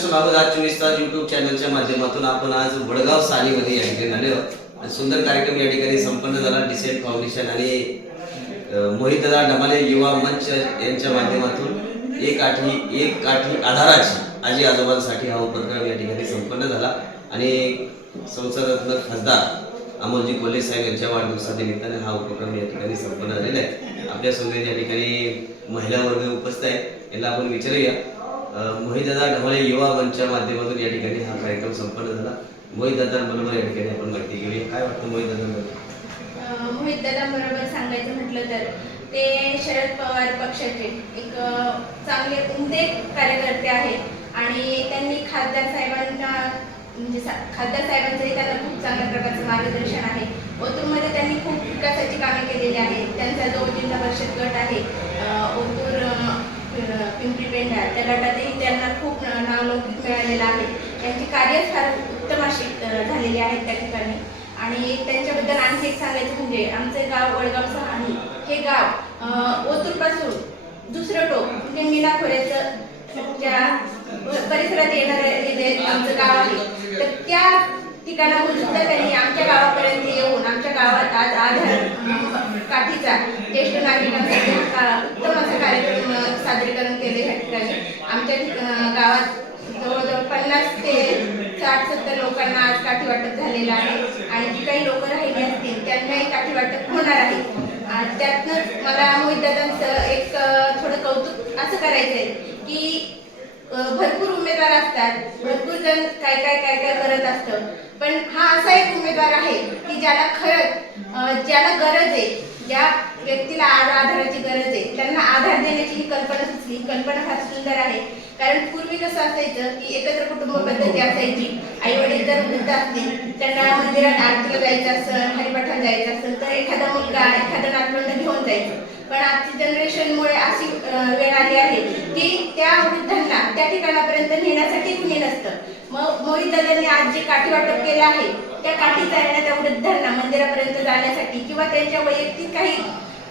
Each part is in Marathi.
स्वागत आज चोवीस तास युट्यूब चॅनलच्या माध्यमातून. आपण आज वडगाव सालीमध्ये या ठिकाणी आलो आहोत. आणि सुंदर कार्यक्रम या ठिकाणी संपन्न झाला. डिसेंट फाउंडेशन आणि मोहितदा ढमाले युवा मंच यांच्या माध्यमातून एक आठवी एक काठी आधाराची आजी आजोबांसाठी हा उपक्रम या ठिकाणी संपन्न झाला. आणि संसदरत्न खासदार अमोलजी कोल्हे साहेब यांच्या वाढदिवसानिमित्ताने हा उपक्रम या ठिकाणी संपन्न झालेला आहे. आपल्यासोबत या ठिकाणी महिला वर्ग उपस्थित आहे. यांना आपण विचारूया. मोहितदादा ढमाले युवा मंचच्या माध्यमातून या ठिकाणी हा कार्यक्रम संपन्न झाला. मोहितदादांबरोबर या ठिकाणी आपण माहिती घेऊया. काय वाटतं मोहितदादांबरोबर मोहित सांगायचं म्हटलं तर ते शरद पवार पक्षाचे एक चांगले उमदे कार्यकर्ते आहेत आणि त्यांनी खासदार साहेबांना म्हणजे सा- खासदार साहेबांचंही त्यांना खूप चांगल्या प्रकारचं मार्गदर्शन आहे. ओतूरमध्ये त्यांनी खूप विकासाची कामे केलेली आहेत. त्यांचा जो जिल्हा परिषद गट आहे इम्प्लिमेंट पेंढा त्या गटातही त्यांना खूप न- नावलौकिक आहे. त्यांची कार्यच फार उत्तम अशी झालेली आहेत त्या ठिकाणी. आणि त्यांच्याबद्दल आणखी एक सांगायचं म्हणजे आमचे गाव वडगाव सहाणी हे गाव ओतूरपासून दुसरं टोक म्हणजे मीना खोऱ्याचं परिसरात येणारं आमचं गाव आहे तर त्या ठिकाणाहून सुद्धा त्यांनी आमच्या गावापर्यंत येऊन आमच्या गावात आज आधार काठीचा ज्येष्ठ नागरिकांसाठी हा का- उत्तम असा कार्यक्रम अं, सादरीकरण केले ह्या ठिकाणी आमच्या गावात जवळजवळ पन्नास ते साठ सत्तर लोकांना आज काठी वाटप झालेलं आहे. आणि जी काही लोक राहिली असतील त्यांनाही काठी वाटप होणार आहे. आणि त्यातनंच मला मोहितदादांचं एक थोडं कौतुक असं करायचं आहे की भरपूर उमेदवार असतात. भरपूर जण काय काय काय काय करत असतं. पण हा असा एक उमेदवार आहे की ज्याला खरंच अं, ज्याला गरज आहे ज्या व्यक्तीला आज आधाराची गरज आहे त्यांना आधार देण्याची ही कल्पना सुचली ही कल्पना फार सुंदर आहे. कारण पूर्वी कसं असायचं की एकत्र कुटुंब पद्धती असायची. आई वडील जर वृद्ध असतील त्यांना मंदिरात आरतीला जायचं असेल हरिपाठाला जायचं असेल तर एखादा मुलगा एखादा नातवंड घेऊन जायचं. पण आजची जनरेशनमुळे अशी वेळ आली आहे की त्या वृद्धांना त्या ठिकाणापर्यंत नेण्यासाठी कुणी नसतं. मग मोहित दादांनी आज जे काठी वाटप केलं आहे त्या काठी आहे त्या वृद्धांना मंदिरापर्यंत जाण्यासाठी किंवा त्यांच्या वैयक्तिक काही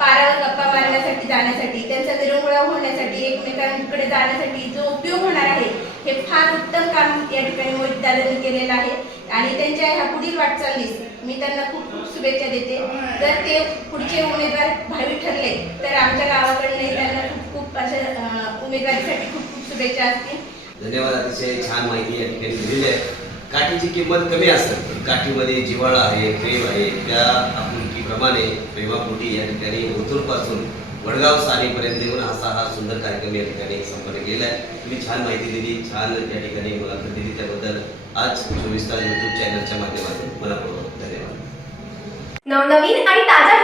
पारावर गप्पा मारण्यासाठी जाण्यासाठी त्यांचा विरंगुळा होण्यासाठी एकमेकांकडे जाण्यासाठी जो उपयोग होणार आहे हे फार उत्तम काम या ठिकाणी मोहित दादांनी केलेलं आहे. आणि त्यांच्या ह्या पुढील वाटचालीस मी त्यांना खूप खूप शुभेच्छा देते. जर ते पुढचे उमेदवार भावी ठरले तर आमच्या गावाकडनं त्यांना खूप खूप अशा उमेदवारीसाठी खूप खूप शुभेच्छा असतील. धन्यवाद. अतिशय छान माहिती या ठिकाणी दिलेली आहे. काठीची किंमत कमी असते पण काठीमध्ये जिवाळा आहे प्रेम आहे त्या आपुलकीप्रमाणे प्रेमापोटी या ठिकाणी ओतूरपासून वडगाव सालीपर्यंत येऊन असा हा सुंदर कार्यक्रम या ठिकाणी संपन्न केला आहे. तुम्ही छान माहिती दिली छान या ठिकाणी मुलाखत दिली. त्याबद्दल आज चोवीस तास युट्यूब चॅनलच्या माध्यमातून मला धन्यवाद. नवनवीन आणि ताज्या